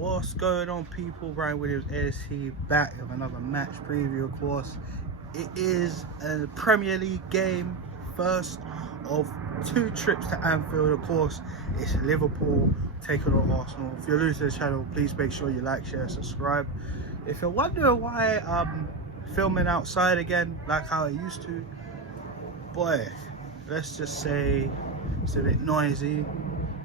What's going on, people? Ryan Williams ASC back with another match preview. Of course, it is a Premier League game, first of two trips to Anfield. Of course, it's Liverpool taking on Arsenal. If you're new to the channel, please make sure you like, share, subscribe. If you're wondering why I'm filming outside again like how I used to, boy, let's just say it's a bit noisy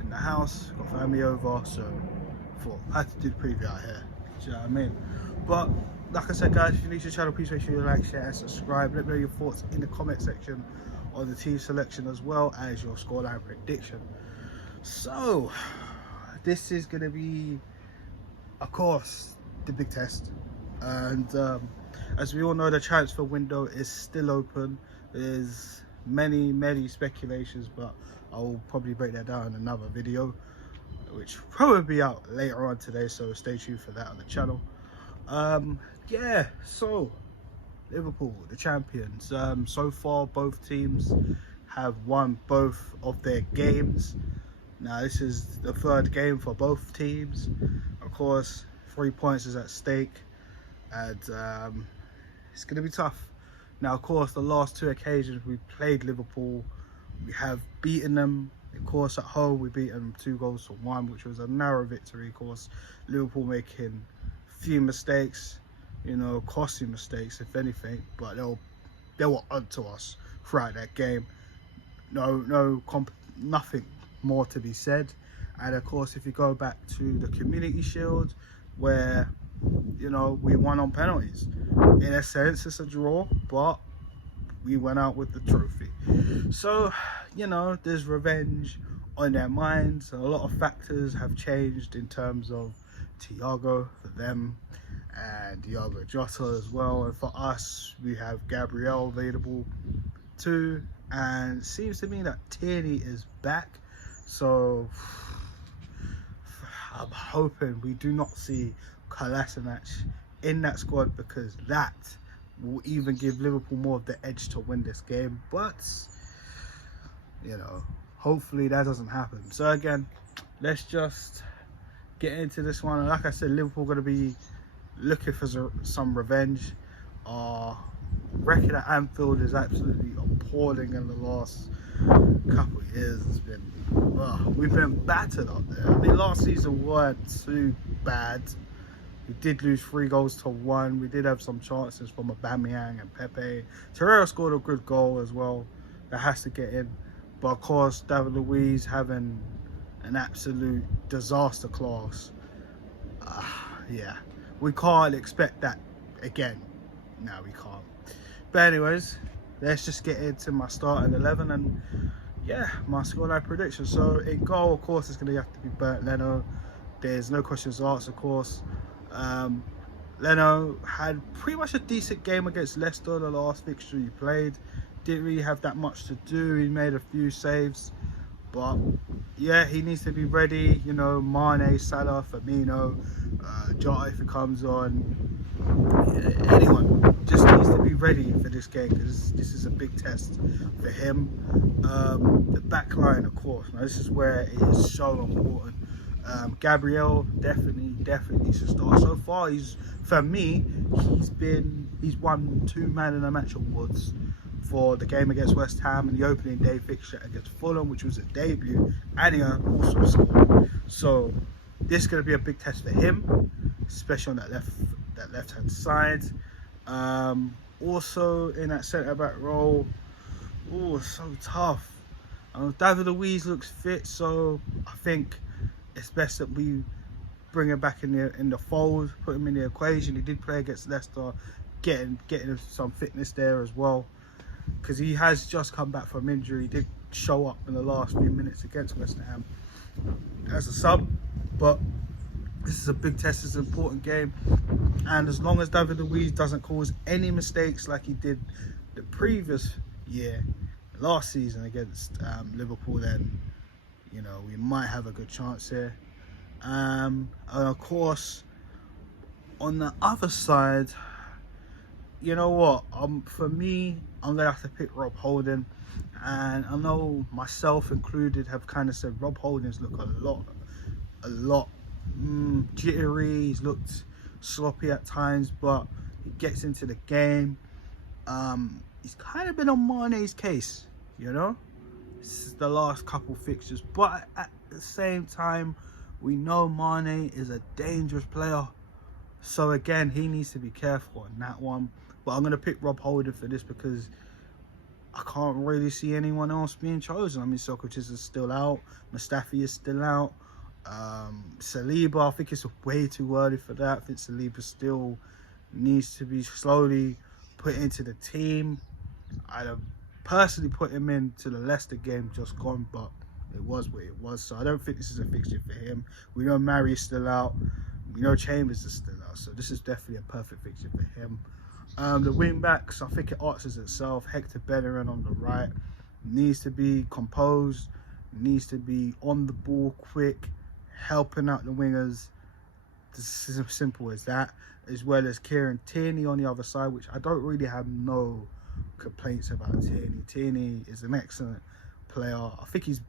in the house. Got family over, so I had to do the preview out here. Do you know what I mean? But like I said, guys, if you're new to the channel, please make sure you like, share, and subscribe. Let me know your thoughts in the comment section on the team selection as well as your scoreline prediction. So this is going to be, of course, the big test. And as we all know, the transfer window is still open. There's many speculations, but I will probably break that down in another video, which will probably be out later on today, so stay tuned for that on the channel. Yeah, so Liverpool, the champions. So far, both teams have won both of their games. Now, this is the third game for both teams. Of course, 3 points is at stake, and it's going to be tough. Now, of course, the last two occasions we played Liverpool, we have beaten them. Of course, at home we beat them 2-1, which was a narrow victory. Of course, Liverpool making a few mistakes, you know, costly mistakes if anything, but they were onto us throughout that game. Nothing more to be said. And of course, if you go back to the Community Shield, where, you know, we won on penalties, in a sense it's a draw, but we went out with the trophy. So, you know, there's revenge on their minds. A lot of factors have changed in terms of Thiago for them and Diogo Jota as well. And for us, we have Gabriel available too. And it seems to me that Tierney is back. So I'm hoping we do not see Kolasinac in that squad, because that will even give Liverpool more of the edge to win this game. But, you know, hopefully that doesn't happen. So again, let's just get into this one. And like I said, Liverpool going to be looking for some revenge. Our record at Anfield is absolutely appalling in the last couple of years. It's been, we've been battered up there. I mean, last season weren't too bad. We did lose 3-1. We did have some chances from Aubameyang and Pepe. Torreira scored a good goal as well. That has to get in. But of course, David Luiz having an absolute disaster class. Yeah, we can't expect that again. No, we can't. But anyways, let's just get into my starting 11 and yeah, my scoreline prediction. So in goal, of course, it's going to have to be Bernd Leno. There's no questions asked, of course. Leno had pretty much a decent game against Leicester, the last fixture he played. Didn't really have that much to do. He made a few saves, but yeah, he needs to be ready. You know, Mane, Salah, Firmino, Jota if he comes on, anyone just needs to be ready for this game, because this is a big test for him. The back line, of course, now this is where it is so important. Gabriel definitely should start. So far, for me, he's won 2 Man of the Match awards for the game against West Ham and the opening day fixture against Fulham, which was a debut, and he also scored. So this is going to be a big test for him, especially on that left hand side. Also in that centre back role, so tough. David Luiz looks fit, so I think it's best that we bring him back in the fold, put him in the equation. He did play against Leicester, getting some fitness there as well, because he has just come back from injury. He did show up in the last few minutes against West Ham as a sub, but this is a big test. It's an important game, and as long as David Luiz doesn't cause any mistakes like he did the previous year, last season against Liverpool, then, you know, we might have a good chance here. And of course, on the other side, you know what, for me, I'm gonna have to pick Rob Holding. And I know myself included have kind of said Rob Holding's look a lot jittery. He's looked sloppy at times, but he gets into the game. He's kind of been on Mane's case, you know. This is the last couple fixtures, but at the same time, we know Mane is a dangerous player. So again, he needs to be careful on that one. But I'm going to pick Rob Holding for this because I can't really see anyone else being chosen. I mean, Socrates is still out. Mustafi is still out. Saliba, I think it's way too early for that. I think Saliba still needs to be slowly put into the team. I'd have personally put him into the Leicester game just gone, but it was what it was. So I don't think this is a fixture for him. We know Mary's still out. We know Chambers is still out. So this is definitely a perfect fixture for him. The wing backs, I think it answers itself. Hector Bellerin on the right needs to be composed, needs to be on the ball quick, helping out the wingers. This is as simple as that. As well as Kieran Tierney on the other side, which I don't really have no complaints about Tierney. Tierney is an excellent player. I think he's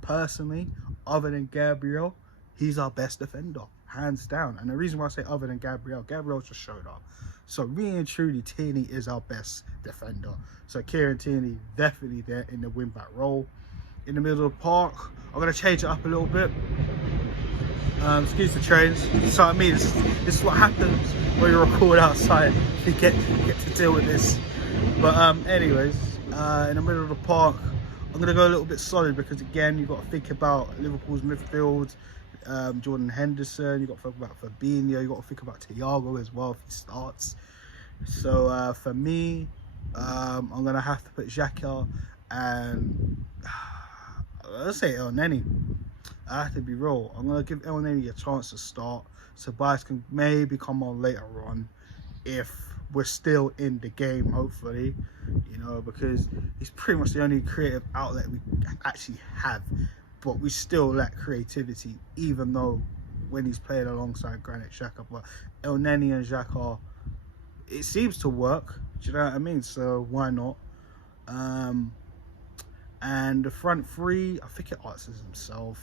personally, other than Gabriel, he's our best defender, hands down. And the reason why I say other than Gabriel just showed up. So really and truly, Tierney is our best defender. So Kieran Tierney definitely there in the wing back role. In the middle of the park, I'm going to change it up a little bit. Excuse the trains. So I mean, this is what happens when you record outside. You get to deal with this. But anyways, in the middle of the park, I'm going to go a little bit solid because again, you've got to think about Liverpool's midfield. Jordan Henderson, you've got to think about Fabinho, you've got to think about Thiago as well if he starts. So for me, I'm going to have to put Xhaka and let's say El Neni. I have to be real. I'm going to give El Neni a chance to start. Tobias can maybe come on later on if we're still in the game, hopefully, you know, because he's pretty much the only creative outlet we actually have. But we still lack creativity, even though when he's playing alongside Granit Xhaka. But El Neni and Xhaka, it seems to work. Do you know what I mean? So why not? And the front three, I think it answers himself.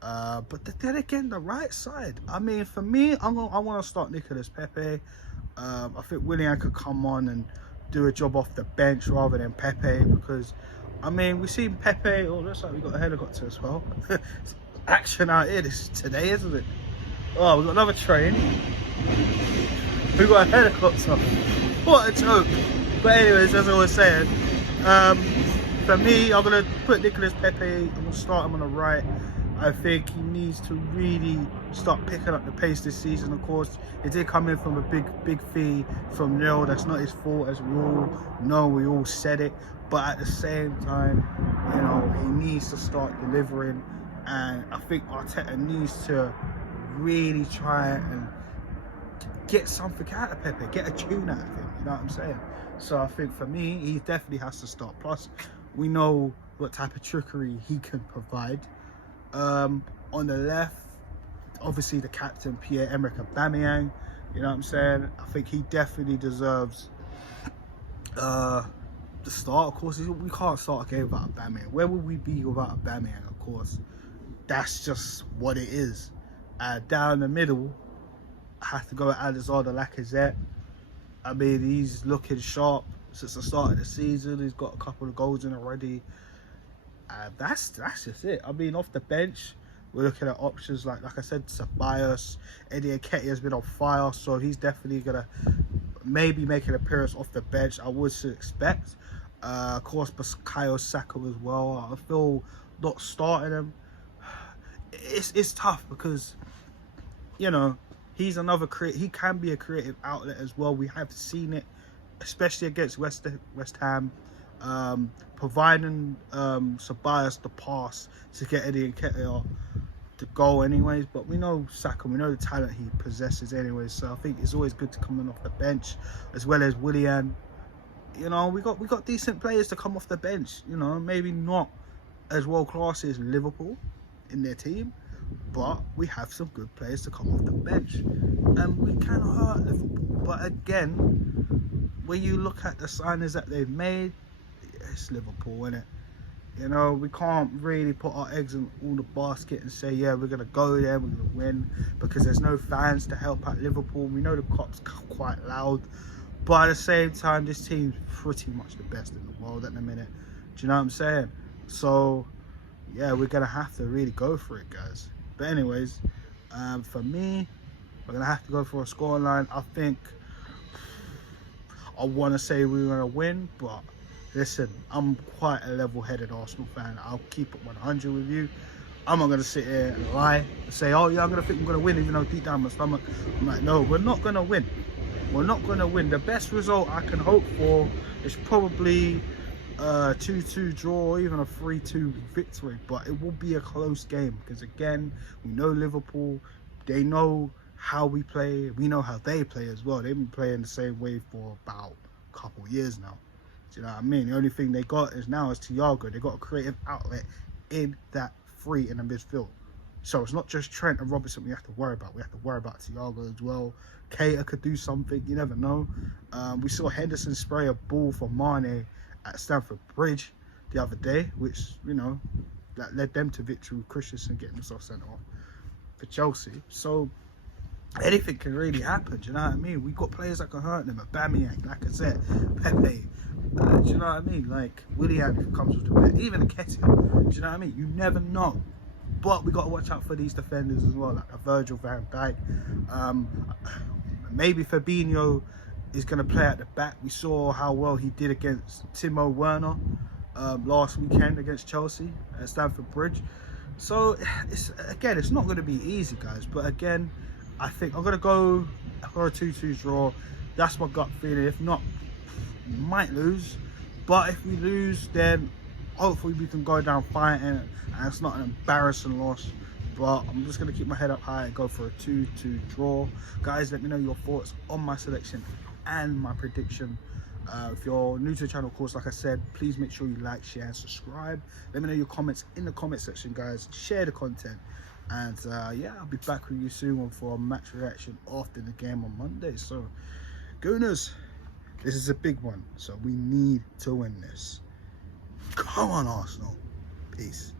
But then again, the right side. I mean, for me, I want to start Nicolas Pepe. I think Willian could come on and do a job off the bench rather than Pepe because, I mean, we've seen Pepe. Oh, looks like we got a helicopter as well. Action out here today, isn't it? Oh, we got another train. We got a helicopter. What a joke! But anyways, as I was saying, for me, I'm gonna put Nicolas Pepe. I'm gonna start him on the right. I think he needs to really start picking up the pace this season. Of course, it did come in from a big fee from Nil. That's not his fault, as we all know. We all said it. But at the same time, you know, he needs to start delivering. And I think Arteta needs to really try and get something out of Pepe, get a tune out of him. You know what I'm saying? So I think for me, he definitely has to start. Plus, we know what type of trickery he can provide. On the left, obviously the captain, Pierre-Emerick Aubameyang, you know what I'm saying? I think he definitely deserves the start. Of course, we can't start a game without Aubameyang. Where would we be without Aubameyang? Of course, that's just what it is. Down the middle, I have to go with Alexander Lacazette. I mean, he's looking sharp since the start of the season. He's got a couple of goals in already. That's just it. I mean, off the bench, we're looking at options like I said, Ceballos. Eddie Nketiah has been on fire, so he's definitely gonna maybe make an appearance off the bench. I would expect. Of course, Bukayo Saka as well. I feel not starting him. It's tough because, you know, he's another he can be a creative outlet as well. We have seen it, especially against West Ham. Providing Ceballos the pass to get Eddie Nketiah the goal anyways, but we know Saka, we know the talent he possesses anyways, so I think it's always good to come in off the bench, as well as Willian. You know, we got decent players to come off the bench, you know, maybe not as world class as Liverpool in their team, but we have some good players to come off the bench, and we can hurt Liverpool. But again, when you look at the signings that they've made, it's Liverpool, isn't it? You know, we can't really put our eggs in all the basket and say, yeah, we're going to go there, we're going to win, because there's no fans to help out Liverpool. We know the cop's quite loud, but at the same time, this team's pretty much the best in the world at the minute. Do you know what I'm saying? So, yeah, we're going to have to really go for it, guys. But anyways, for me, we're going to have to go for a scoreline. I think I want to say we're going to win, but listen, I'm quite a level-headed Arsenal fan. I'll keep it 100 with you. I'm not going to sit here and lie and say, oh yeah, I'm going to think we're going to win, even though deep down my stomach, I'm like, no, we're not going to win. We're not going to win. The best result I can hope for is probably a 2-2 draw or even a 3-2 victory, but it will be a close game because, again, we know Liverpool. They know how we play. We know how they play as well. They've been playing the same way for about a couple of years now. Do you know what I mean? The only thing they got is Thiago. They got a creative outlet in that free in the midfield. So it's not just Trent and Robertson we have to worry about. We have to worry about Thiago as well. Keita could do something. You never know. We saw Henderson spray a ball for Mane at Stamford Bridge the other day, which, you know, that led them to victory with Christensen getting himself sent off for Chelsea. So anything can really happen. Do you know what I mean? We got players that can hurt them. Aubameyang, Lacazette, Pepe. Do you know what I mean? Like Willian comes with the bet, even Nketiah. Do you know what I mean? You never know. But we got to watch out for these defenders as well, like a Virgil van Dijk. Maybe Fabinho is going to play at the back. We saw how well he did against Timo Werner last weekend against Chelsea at Stamford Bridge. So it's not going to be easy, guys. But again, I think I'm going to go for a 2-2 draw. That's my gut feeling. If not, we might lose. But if we lose, then hopefully we can go down fighting and it's not an embarrassing loss. But I'm just going to keep my head up high and go for a 2-2 draw. Guys, let me know your thoughts on my selection and my prediction. If you're new to the channel, of course, like I said, please make sure you like, share and subscribe. Let me know your comments in the comment section, guys. Share the content. And yeah, I'll be back with you soon for a match reaction after the game on Monday. So, Gooners, this is a big one. So we need to win this. Come on, Arsenal. Peace.